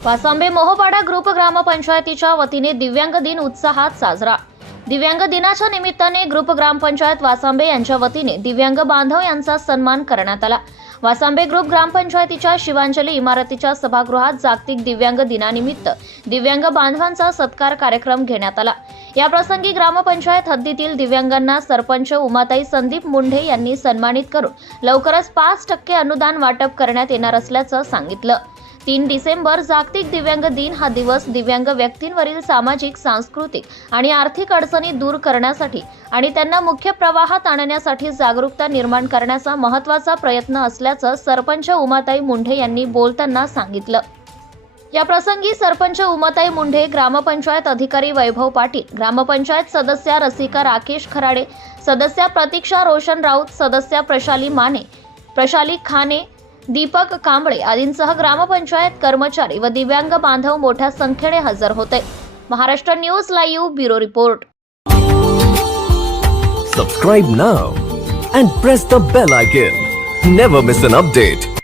वासांबे Mohpada group ग्रामपंचायतीच्या वतीने दिव्यांग दिन उत्साहात साजरा. दिव्यांग दिनाच्या निमित्ताने ग्रुप ग्रामपंचायत वासांबे यांच्या वतीने दिव्यांग बांधव यांचा सन्मान करण्यात आला. वासांबे ग्रुप ग्रामपंचायतीच्या शिवांजली इमारतीच्या सभागृहात जागतिक दिव्यांग दिनानिमित्त दिव्यांग बांधवांचा सत्कार कार्यक्रम घेण्यात आला. याप्रसंगी ग्रामपंचायत हद्दीतील दिव्यांगांना सरपंच उमाताई संदीप मुंढे यांनी सन्मानित करून लवकरच पाच टक्के अनुदान वाटप करण्यात येणार असल्याचं सांगितलं. तीन डिसेंबर जागतिक दिव्यांग दिन हा दिवस दिव्यांग व्यक्तींवरील सामाजिक सांस्कृतिक आणि आर्थिक अडचणी दूर करण्यासाठी आणि त्यांना मुख्य प्रवाहात आणण्यासाठी जागरूकता निर्माण करण्याचा महत्त्वाचा प्रयत्न असल्याचं सरपंच उमाताई मुंढे यांनी बोलताना सांगितलं. या प्रसंगी सरपंच उमाताई मुंढे ग्रामपंचायत अधिकारी वैभव पाटील ग्रामपंचायत सदस्या रसिका राकेश खराडे सदस्या प्रतीक्षा रोशन राऊत सदस्या प्रशाली माने प्रशाली खाने दीपक कांबळे आदींसह ग्रामपंचायत कर्मचारी व दिव्यांग बांधव मोठ्या संख्येने हजर होते. Maharashtra news live bureau report. Subscribe now and press the bell icon never miss an update